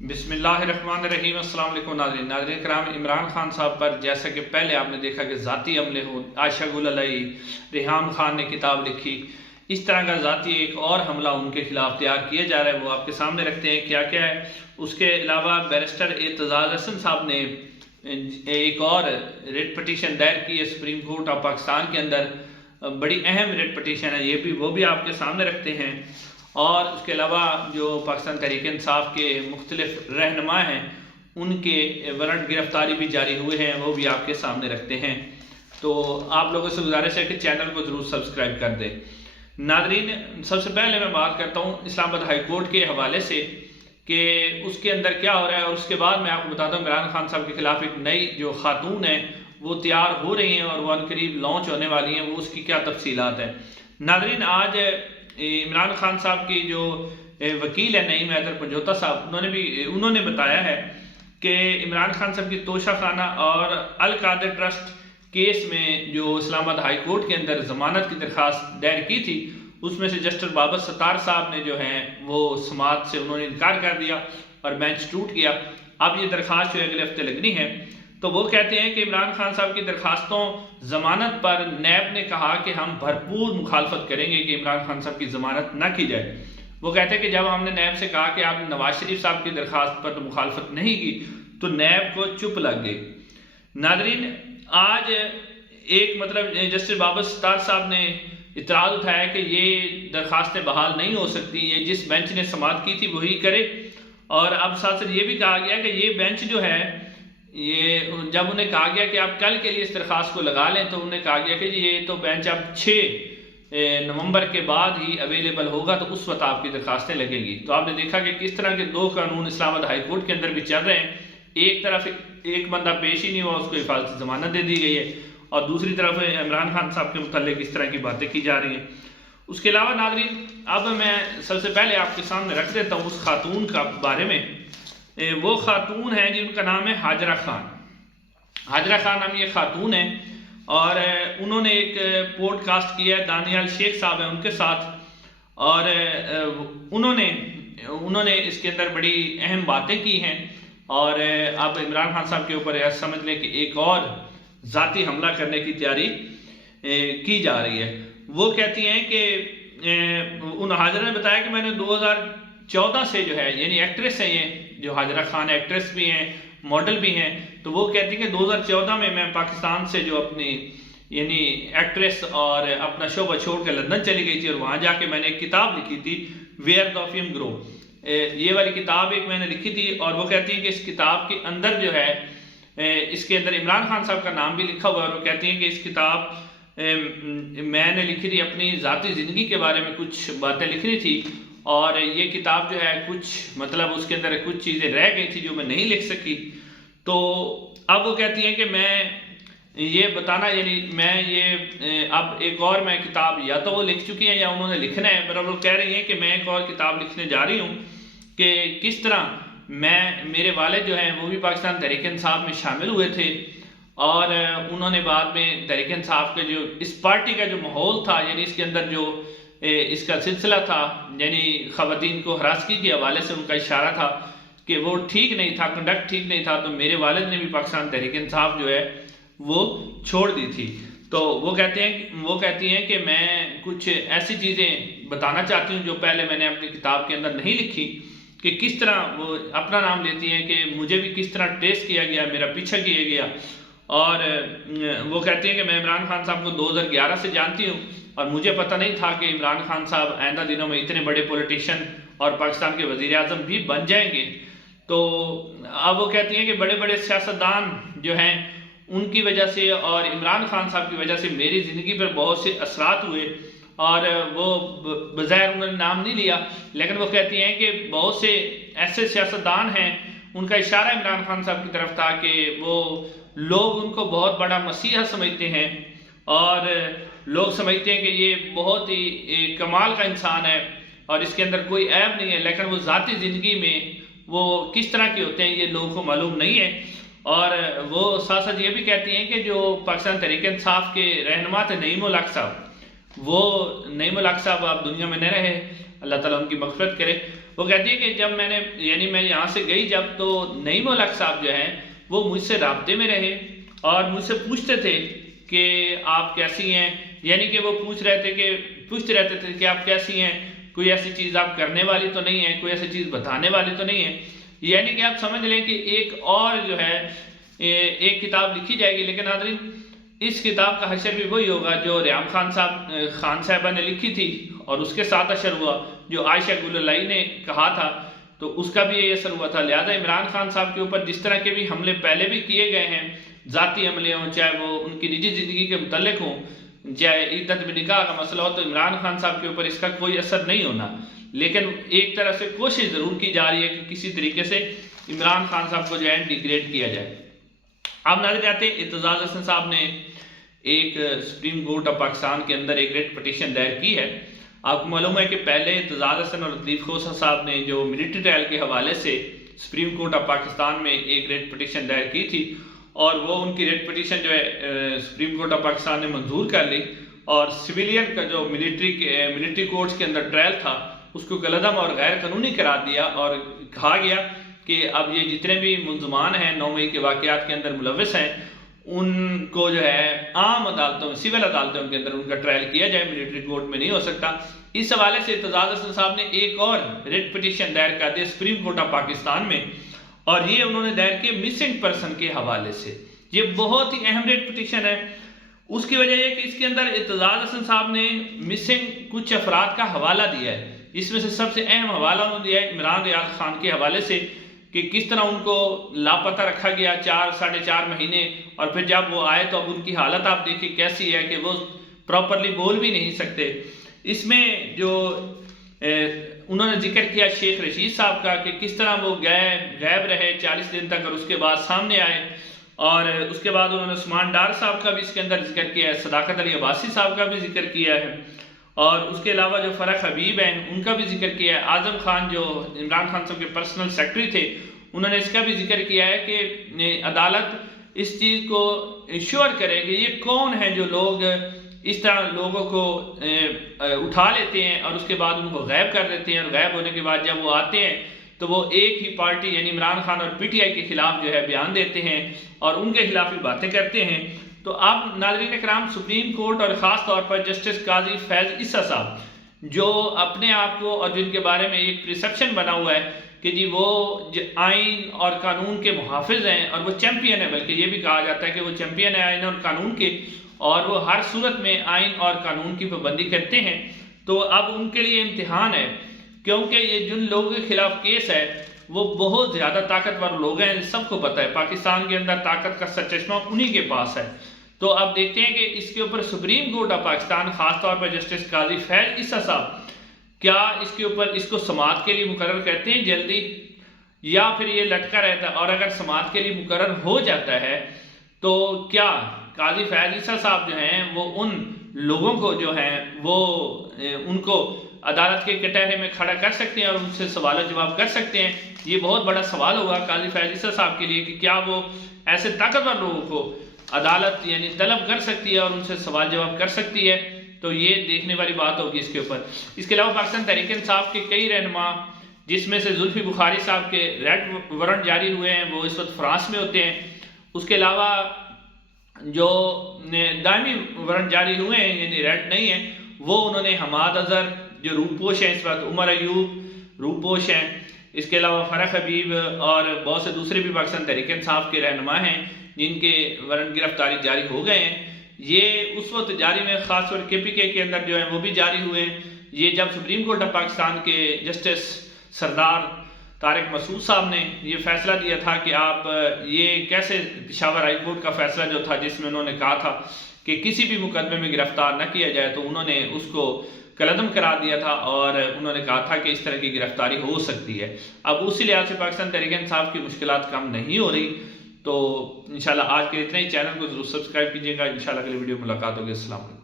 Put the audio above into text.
بسم اللہ الرحمن الرحیم۔ السلام علیکم ناظرین کرام، عمران خان صاحب پر جیسا کہ پہلے آپ نے دیکھا کہ ذاتی حملے ہو، عائشہ گل علیہ، ریحان خان نے کتاب لکھی، اس طرح کا ذاتی ایک اور حملہ ان کے خلاف تیار کیا جا رہا ہے، وہ آپ کے سامنے رکھتے ہیں کیا کیا ہے۔ اس کے علاوہ بیرسٹر اعتزاز احسن صاحب نے ایک اور ریٹ پٹیشن دائر کی ہے سپریم کورٹ آف پاکستان کے اندر، بڑی اہم ریٹ پٹیشن ہے، وہ بھی آپ کے سامنے رکھتے ہیں۔ اور اس کے علاوہ جو پاکستان تحریک انصاف کے مختلف رہنما ہیں ان کے وارنٹ گرفتاری بھی جاری ہوئے ہیں، وہ بھی آپ کے سامنے رکھتے ہیں۔ تو آپ لوگوں سے گزارش ہے کہ چینل کو ضرور سبسکرائب کر دیں۔ ناظرین، سب سے پہلے میں بات کرتا ہوں اسلام آباد ہائی کورٹ کے حوالے سے کہ اس کے اندر کیا ہو رہا ہے، اور اس کے بعد میں آپ کو بتاتا ہوں عمران خان صاحب کے خلاف ایک نئی جو خاتون ہیں وہ تیار ہو رہی ہیں اور وہ عنقریب لانچ ہونے والی ہیں، وہ اس کی کیا تفصیلات ہیں۔ ناظرین، آج عمران خان صاحب کی جو وکیل ہے نعیم حیدر پنجوتا صاحب، انہوں نے بتایا ہے کہ عمران خان صاحب کی توشہ خانہ اور القادر ٹرسٹ کیس میں جو اسلام آباد ہائی کورٹ کے اندر ضمانت کی درخواست دائر کی تھی، اس میں سے جسٹس بابر ستار صاحب نے جو ہیں وہ سماعت سے انہوں نے انکار کر دیا اور بینچ ٹوٹ گیا۔ اب یہ درخواست جو اگلے ہفتے لگنی ہے، تو وہ کہتے ہیں کہ عمران خان صاحب کی درخواستوں ضمانت پر نیب نے کہا کہ ہم بھرپور مخالفت کریں گے کہ عمران خان صاحب کی ضمانت نہ کی جائے۔ وہ کہتے ہیں کہ جب ہم نے نیب سے کہا کہ آپ نے نواز شریف صاحب کی درخواست پر تو مخالفت نہیں کی تو نیب کو چپ لگ گئی۔ ناظرین، آج ایک جسٹس بابر ستار صاحب نے اعتراض اٹھایا کہ یہ درخواستیں بحال نہیں ہو سکتی، یہ جس بینچ نے سماعت کی تھی وہی کرے، اور اب ساتھ ساتھ یہ بھی کہا گیا کہ یہ بینچ جو ہے، یہ جب انہیں کہا گیا کہ آپ کل کے لیے اس درخواست کو لگا لیں تو انہیں کہا گیا کہ یہ تو بینچ اب 6 نومبر کے بعد ہی اویلیبل ہوگا، تو اس وقت آپ کی درخواستیں لگیں گی۔ تو آپ نے دیکھا کہ کس طرح کے دو قانون اسلام آباد ہائی کورٹ کے اندر بھی چل رہے ہیں، ایک طرف ایک بندہ پیش ہی نہیں ہوا، اس کو حفاظتی ضمانت دے دی گئی ہے، اور دوسری طرف عمران خان صاحب کے متعلق اس طرح کی باتیں کی جا رہی ہیں۔ اس کے علاوہ ناظرین، اب میں سب سے پہلے آپ کے سامنے رکھ دیتا ہوں اس خاتون کا بارے میں۔ وہ خاتون ہیں جن کا نام ہے ہاجرہ خان۔ ہاجرہ خان نام یہ خاتون ہیں، اور انہوں نے ایک پوڈ کاسٹ کیا ہے، دانیال شیخ صاحب ہیں ان کے ساتھ، اور انہوں نے اس کے اندر بڑی اہم باتیں کی ہیں، اور اب عمران خان صاحب کے اوپر سمجھ لیں کہ ایک اور ذاتی حملہ کرنے کی تیاری کی جا رہی ہے۔ وہ کہتی ہیں کہ ان ہاجرہ نے بتایا کہ میں نے 2014 سے جو ہے، یعنی ایکٹریس ہیں یہ جو ہاجرہ خان ایکٹریس بھی ہیں، ماڈل بھی ہیں، تو وہ کہتی ہیں کہ 2014 میں پاکستان سے جو اپنی یعنی ایکٹریس اور اپنا شعبہ چھوڑ کے لندن چلی گئی تھی، اور وہاں جا کے میں نے ایک کتاب لکھی تھی، ویئر دا فیم گرو، یہ والی کتاب ایک میں نے لکھی تھی، اور وہ کہتی ہیں کہ اس کتاب کے اندر جو ہے، اس کے اندر عمران خان صاحب کا نام بھی لکھا ہوا ہے، اور وہ کہتی ہیں کہ اس کتاب میں نے لکھی تھی اپنی ذاتی زندگی کے بارے میں کچھ باتیں لکھنی تھی، اور یہ کتاب جو ہے کچھ اس کے اندر کچھ چیزیں رہ گئی تھی جو میں نہیں لکھ سکی۔ تو اب وہ کہتی ہیں کہ میں یہ بتانا، یعنی میں یہ اب ایک اور میں کتاب یا تو وہ لکھ چکی ہیں یا انہوں نے لکھنا ہے، پر وہ کہہ رہی ہیں کہ میں ایک اور کتاب لکھنے جا رہی ہوں کہ کس طرح میرے والد جو ہیں وہ بھی پاکستان تحریک انصاف میں شامل ہوئے تھے، اور انہوں نے بعد میں تحریک انصاف کے جو اس پارٹی کا جو ماحول تھا، یعنی اس کے اندر جو اس کا سلسلہ تھا، یعنی خواتین کو ہراسگی کے حوالے سے ان کا اشارہ تھا کہ وہ ٹھیک نہیں تھا، کنڈکٹ ٹھیک نہیں تھا، تو میرے والد نے بھی پاکستان تحریک انصاف جو ہے وہ چھوڑ دی تھی۔ تو وہ کہتی ہیں کہ میں کچھ ایسی چیزیں بتانا چاہتی ہوں جو پہلے میں نے اپنی کتاب کے اندر نہیں لکھی، کہ کس طرح وہ اپنا نام لیتی ہیں کہ مجھے بھی کس طرح ٹریس کیا گیا، میرا پیچھا کیا گیا، اور وہ کہتی ہیں کہ میں عمران خان صاحب کو 2011 سے جانتی ہوں، اور مجھے پتہ نہیں تھا کہ عمران خان صاحب آئندہ دنوں میں اتنے بڑے پولیٹیشین اور پاکستان کے وزیر اعظم بھی بن جائیں گے۔ تو اب وہ کہتی ہیں کہ بڑے بڑے سیاستدان جو ہیں ان کی وجہ سے اور عمران خان صاحب کی وجہ سے میری زندگی پر بہت سے اثرات ہوئے، اور وہ بظاہر انہوں نے نام نہیں لیا، لیکن وہ کہتی ہیں کہ بہت سے ایسے سیاستدان ہیں، ان کا اشارہ عمران خان صاحب کی طرف تھا کہ وہ لوگ ان کو بہت بڑا مسیحا سمجھتے ہیں، اور لوگ سمجھتے ہیں کہ یہ بہت ہی کمال کا انسان ہے اور اس کے اندر کوئی عیب نہیں ہے، لیکن وہ ذاتی زندگی میں وہ کس طرح کے ہوتے ہیں یہ لوگوں کو معلوم نہیں ہے۔ اور وہ ساتھ ساتھ یہ بھی کہتی ہیں کہ جو پاکستان تحریک انصاف کے رہنما تھے نعیم الحق صاحب، وہ نعیم الحق صاحب اب دنیا میں نہ رہے، اللہ تعالیٰ ان کی مغفرت کرے، وہ کہتی ہے کہ جب میں نے یعنی میں یہاں سے گئی جب تو نعیم الحق صاحب جو ہیں وہ مجھ سے رابطے میں رہے اور مجھ سے پوچھتے تھے کہ آپ کیسی ہیں، یعنی کہ وہ پوچھتے رہتے تھے کہ آپ کیسی ہیں، کوئی ایسی چیز آپ کرنے والی تو نہیں ہے، کوئی ایسی چیز بتانے والی تو نہیں ہے. یعنی کہ آپ سمجھ لیں کہ ایک اور جو ہے ایک کتاب لکھی جائے گی. لیکن ناظرین اس کتاب کا حشر بھی وہی ہوگا جو ریحام خان صاحبہ نے لکھی تھی اور اس کے ساتھ حشر ہوا جو عائشہ گل الہی نے کہا تھا تو اس کا بھی یہ اثر ہوا تھا. لہذا عمران خان صاحب کے اوپر جس طرح کے بھی حملے پہلے بھی کیے گئے ہیں، ذاتی حملے ہوں، چاہے وہ ان کی نجی زندگی کے متعلق ہوں، چاہے عدت نکاح کا مسئلہ ہو، تو عمران خان صاحب کے اوپر اس کا کوئی اثر نہیں ہونا. لیکن ایک طرح سے کوشش ضرور کی جا رہی ہے کہ کسی طریقے سے عمران خان صاحب کو جو ہے ڈیگریڈ کیا جائے. اب نظر آتے ہیں اعتزاز حسن صاحب نے ایک سپریم کورٹ آف پاکستان کے اندر ایک ریٹ پٹیشن دائر کی ہے. آپ کو معلوم ہے کہ پہلے اعتزاز حسن اور لطیف خوسا صاحب نے جو ملٹری ٹرائل کے حوالے سے سپریم کورٹ آف پاکستان میں ایک ریٹ پٹیشن دائر کی تھی اور وہ ان کی ریٹ پٹیشن جو ہے سپریم کورٹ آف پاکستان نے منظور کر لی اور سویلین کا جو ملٹری کورٹس کے اندر ٹرائل تھا اس کو کالعدم اور غیر قانونی قرار دیا اور کہا گیا کہ اب یہ جتنے بھی ملزمان ہیں 9 مئی کے واقعات کے اندر ملوث ہیں ان کو جو ہے عام عدالتوں میں، سول عدالتوں کے اندر ان کا ٹرائل کیا جائے، ملٹری کورٹ میں نہیں ہو سکتا. اس حوالے سے اعتزاز حسن صاحب نے ایک اور ریٹ پٹیشن دائر کر دی سپریم کورٹ آف پاکستان میں اور یہ انہوں نے دائر کی مسنگ پرسن کے حوالے سے. یہ بہت ہی اہم ریٹ پٹیشن ہے. اس کی وجہ یہ کہ اس کے اندر اعتزاز حسن صاحب نے مسنگ کچھ افراد کا حوالہ دیا ہے. اس میں سے سب سے اہم حوالہ انہوں نے دیا ہے عمران ریاض خان کے حوالے سے کہ کس طرح ان کو لاپتہ رکھا گیا 4-4.5 مہینے اور پھر جب وہ آئے تو اب ان کی حالت آپ دیکھیں کیسی ہے کہ وہ پراپرلی بول بھی نہیں سکتے. اس میں جو انہوں نے ذکر کیا شیخ رشید صاحب کا کہ کس طرح وہ غائب رہے 40 دن تک اور اس کے بعد سامنے آئے، اور اس کے بعد انہوں نے عثمان ڈار صاحب کا بھی اس کے اندر ذکر کیا ہے، صداقت علی عباسی صاحب کا بھی ذکر کیا ہے اور اس کے علاوہ جو فرح حبیب ہیں ان کا بھی ذکر کیا ہے. اعظم خان جو عمران خان صاحب کے پرسنل سیکرٹری تھے انہوں نے اس کا بھی ذکر کیا ہے کہ عدالت اس چیز کو انشور کرے کہ یہ کون ہیں جو لوگ اس طرح لوگوں کو اٹھا لیتے ہیں اور اس کے بعد ان کو غائب کر دیتے ہیں اور غائب ہونے کے بعد جب وہ آتے ہیں تو وہ ایک ہی پارٹی یعنی عمران خان اور پی ٹی آئی کے خلاف جو ہے بیان دیتے ہیں اور ان کے خلاف ہی باتیں کرتے ہیں. تو اب ناظرین اکرام سپریم کورٹ اور خاص طور پر جسٹس قاضی فیض عیسیٰ صاحب جو اپنے آپ کو اور جن کے بارے میں ایک پرسیپشن بنا ہوا ہے کہ جی وہ آئین اور قانون کے محافظ ہیں اور وہ چیمپئن ہیں، بلکہ یہ بھی کہا جاتا ہے کہ وہ چیمپئن ہیں آئین اور قانون کے اور وہ ہر صورت میں آئین اور قانون کی پابندی کرتے ہیں. تو اب ان کے لیے امتحان ہے کیونکہ یہ جن لوگوں کے خلاف کیس ہے وہ بہت زیادہ طاقتور لوگ ہیں. سب کو پتہ ہے پاکستان کے اندر طاقت کا سرچشمہ انہی کے پاس ہے. تو اب دیکھتے ہیں کہ اس کے اوپر سپریم کورٹ آف پاکستان خاص طور پر جسٹس قاضی فیض عیسیٰ صاحب کیا اس کے اوپر اس کو سماعت کے لیے مقرر کرتے ہیں جلدی یا پھر یہ لٹکا رہتا ہے. اور اگر سماعت کے لیے مقرر ہو جاتا ہے تو کیا قاضی فیض عیسیٰ صاحب جو ہیں وہ ان لوگوں کو جو ہیں وہ ان کو عدالت کے کٹہرے میں کھڑا کر سکتے ہیں اور ان سے سوال و جواب کر سکتے ہیں؟ یہ بہت بڑا سوال ہوگا قاضی فیض عیسیٰ صاحب کے لیے کہ کیا وہ ایسے طاقتور لوگوں کو عدالت یعنی طلب کر سکتی ہے اور ان سے سوال جواب کر سکتی ہے. تو یہ دیکھنے والی بات ہوگی اس کے اوپر. اس کے علاوہ پاکستان تحریک انصاف کے کئی رہنما جس میں سے زلفی بخاری صاحب کے ریڈ وارنٹ جاری ہوئے ہیں وہ اس وقت فرانس میں ہوتے ہیں. اس کے علاوہ جو دائمی وارنٹ جاری ہوئے ہیں یعنی ریڈ نہیں ہیں وہ انہوں نے حماد اظہر جو روپوش ہیں اس وقت، عمر ایوب روپوش ہیں، اس کے علاوہ فرح حبیب اور بہت سے دوسرے بھی پاکستان تحریک انصاف کے رہنما ہیں جن کے وارنٹ گرفتاری جاری ہو گئے ہیں. یہ اس وقت جاری میں خاص طور کے پی کے اندر جو ہیں وہ بھی جاری ہوئے ہیں. یہ جب سپریم کورٹ آف پاکستان کے جسٹس سردار طارق مسعود صاحب نے یہ فیصلہ دیا تھا کہ آپ یہ کیسے پشاور ہائی کورٹ کا فیصلہ جو تھا جس میں انہوں نے کہا تھا کہ کسی بھی مقدمے میں گرفتار نہ کیا جائے تو انہوں نے اس کو کالعدم قرار دیا تھا اور انہوں نے کہا تھا کہ اس طرح کی گرفتاری ہو سکتی ہے. اب اسی لحاظ سے پاکستان تحریک انصاف کی مشکلات کم نہیں ہو رہی. تو انشاءاللہ آج کے اتنے ہی. چینل کو ضرور سبسکرائب کیجیے گا. انشاءاللہ اگلی ویڈیو ملاقات ہوگی. السلام علیکم.